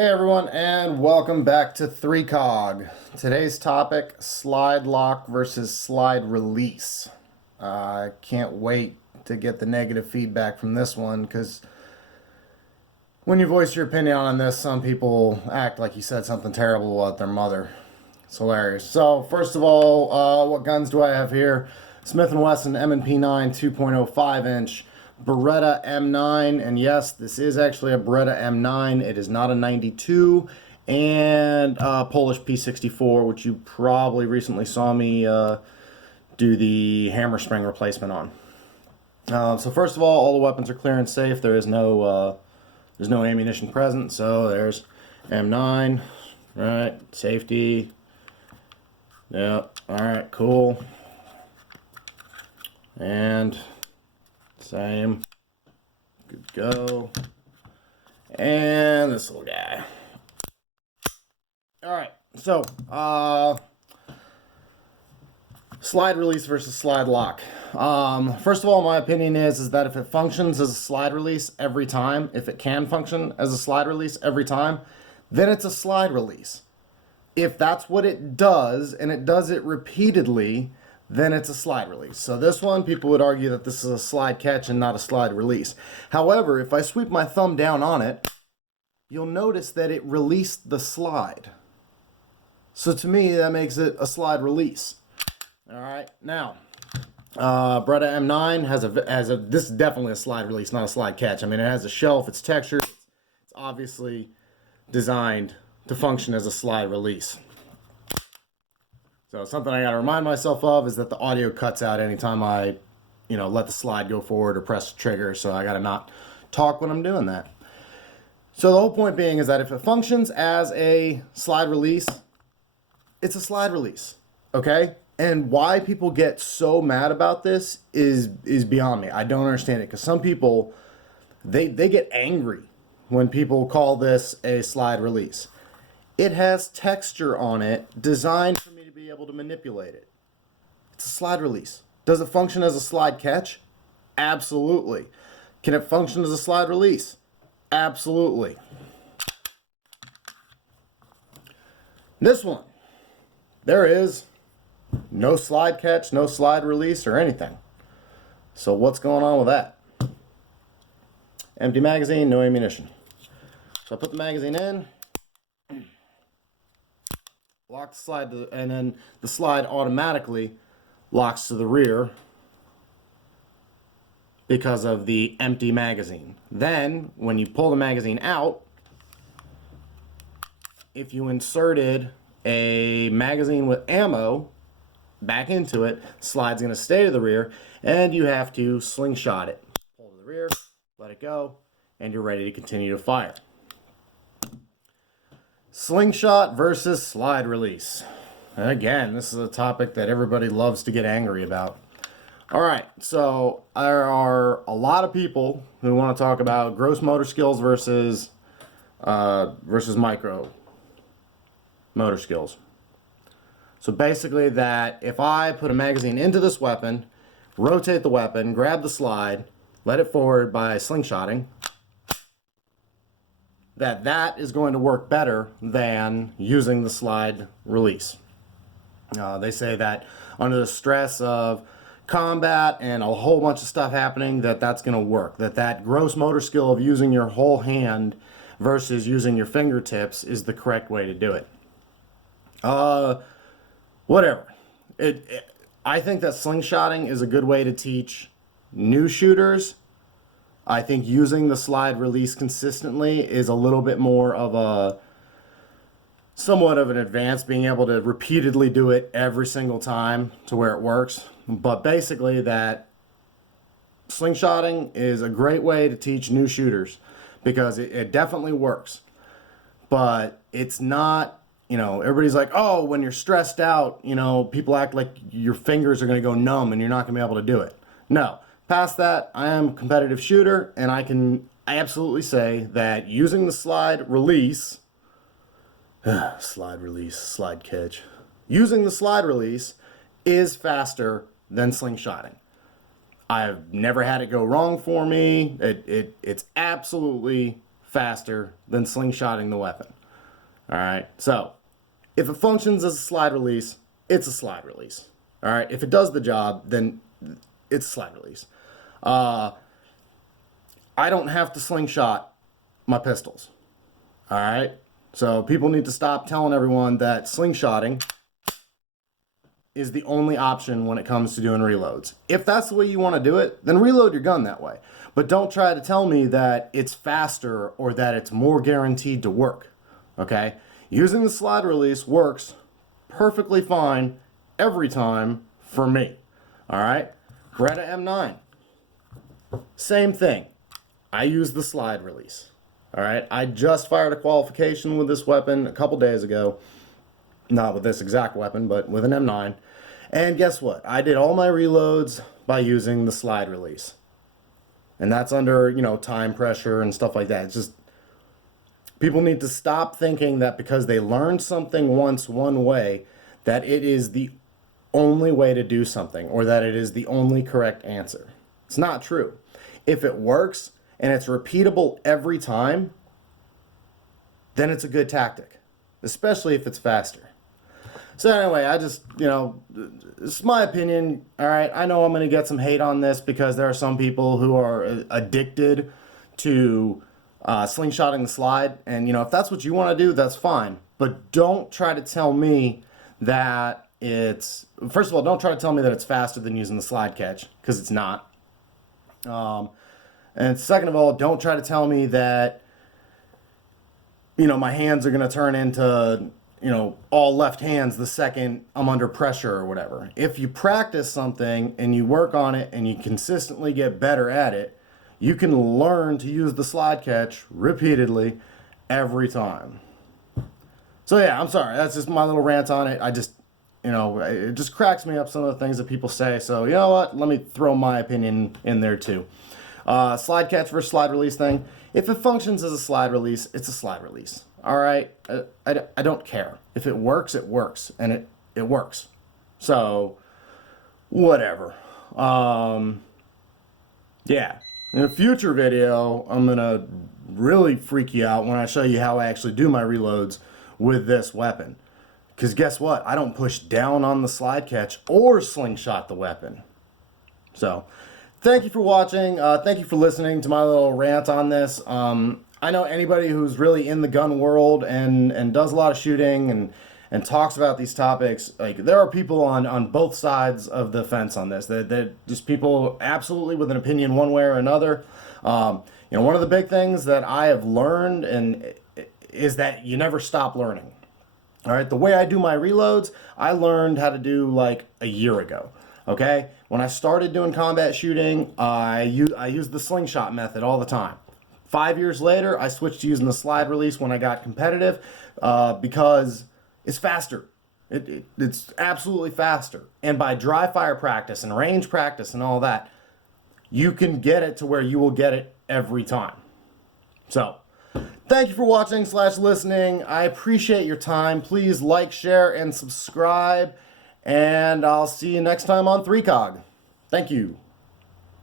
Hey everyone, and welcome back to 3cog. Today's topic, slide lock versus slide release. I can't wait to get the negative feedback from this one, because when you voice your opinion on this, some people act like you said something terrible about their mother. It's hilarious. So first of all, what guns do I have here? Smith & Wesson M&P 9 2.05 inch. Beretta M9, and yes, this is actually a Beretta M9. It is not a 92, and Polish P64, which you probably recently saw me do the hammer spring replacement on. So first of all the weapons are clear and safe. There's no ammunition present. So there's M9, right? Safety. Yep. All right. Cool. And same. Good to go. And this little guy. Alright, so slide release versus slide lock. First of all, my opinion is that if it functions as a slide release every time, if it can function as a slide release every time, then it's a slide release. If that's what it does, and it does it repeatedly, then it's a slide release. So this one, people would argue that this is a slide catch and not a slide release. However, if I sweep my thumb down on it, you'll notice that it released the slide. So to me, that makes it a slide release. All right, now, Beretta M9 has a, this is definitely a slide release, not a slide catch. I mean, it has a shelf, it's textured, it's obviously designed to function as a slide release. So something I got to remind myself of is that the audio cuts out anytime I, let the slide go forward or press the trigger. So I got to not talk when I'm doing that. So the whole point being is that if it functions as a slide release, it's a slide release, okay? And why people get so mad about this is beyond me. I don't understand it, because some people, they get angry when people call this a slide release. It has texture on it designed for me to be able to manipulate it. It's a slide release. Does it function as a slide catch? Absolutely. Can it function as a slide release? Absolutely. This one, there is no slide catch, no slide release, or anything. So what's going on with that? Empty magazine, no ammunition. So I put the magazine in, lock the slide, and then the slide automatically locks to the rear because of the empty magazine. Then, when you pull the magazine out, if you inserted a magazine with ammo back into it, the slide's going to stay to the rear, and you have to slingshot it. Pull to the rear, let it go, and you're ready to continue to fire. Slingshot versus slide release. Again, this is a topic that everybody loves to get angry about. Alright, so there are a lot of people who want to talk about gross motor skills versus micro motor skills. So basically that if I put a magazine into this weapon, rotate the weapon, grab the slide, let it forward by slingshotting, that is going to work better than using the slide release. They say that under the stress of combat and a whole bunch of stuff happening, that's going to work. That gross motor skill of using your whole hand versus using your fingertips is the correct way to do it. Whatever. I think that slingshotting is a good way to teach new shooters. I think using the slide release consistently is a little bit more of somewhat of an advance, being able to repeatedly do it every single time to where it works. But basically that slingshotting is a great way to teach new shooters, because it definitely works. But it's not, everybody's like, oh, when you're stressed out, people act like your fingers are going to go numb and you're not going to be able to do it. No. Past that, I am a competitive shooter, and I can absolutely say that using the slide release, slide catch, using the slide release is faster than slingshotting. I've never had it go wrong for me. It's absolutely faster than slingshotting the weapon. All right, so if it functions as a slide release, it's a slide release. All right, if it does the job, then it's a slide release. I don't have to slingshot my pistols. All right, so people need to stop telling everyone that slingshotting is the only option when it comes to doing reloads. If that's the way you want to do it, then reload your gun that way. But don't try to tell me that it's faster or that it's more guaranteed to work. Okay? Using the slide release works perfectly fine every time for me. All right? Beretta M9. Same thing. I use the slide release. All right? I just fired a qualification with this weapon a couple days ago. Not with this exact weapon, but with an M9. And guess what? I did all my reloads by using the slide release. And that's under, you know, time pressure and stuff like that. It's just, people need to stop thinking that because they learned something once one way, that it is the only way to do something, or that it is the only correct answer. It's not true. If it works and it's repeatable every time, then it's a good tactic, especially if it's faster. So anyway, I just, you know, it's my opinion. All right, I know I'm going to get some hate on this because there are some people who are addicted to slingshotting the slide. And, you know, if that's what you want to do, that's fine. But don't try to tell me that it's, first of all, don't try to tell me that it's faster than using the slide catch, because it's not. And second of all, don't try to tell me that, you know, my hands are going to turn into, you know, all left hands the second I'm under pressure or whatever. If you practice something and you work on it and you consistently get better at it, you can learn to use the slide catch repeatedly every time. So yeah, I'm sorry. That's just my little rant on it. I just, you know, it just cracks me up, some of the things that people say. So you know what? Let me throw my opinion in there too. Slide catch versus slide release thing. If it functions as a slide release, it's a slide release. All right, I don't care. If it works, it works, and it works. So, whatever. Yeah. In a future video, I'm going to really freak you out when I show you how I actually do my reloads with this weapon. Because guess what? I don't push down on the slide catch or slingshot the weapon. So, thank you for watching. Thank you for listening to my little rant on this. I know anybody who's really in the gun world and does a lot of shooting and talks about these topics, like there are people on both sides of the fence on this. They're just people absolutely with an opinion one way or another. You know, one of the big things that I have learned is that you never stop learning. All right, the way I do my reloads, I learned how to do like a year ago. Okay, when I started doing combat shooting, I used the slingshot method all the time. 5 years later, I switched to using the slide release when I got competitive because it's faster. It's absolutely faster. And by dry fire practice and range practice and all that, you can get it to where you will get it every time. So, thank you for watching / listening. I appreciate your time. Please like, share, and subscribe. And I'll see you next time on 3COG. Thank you.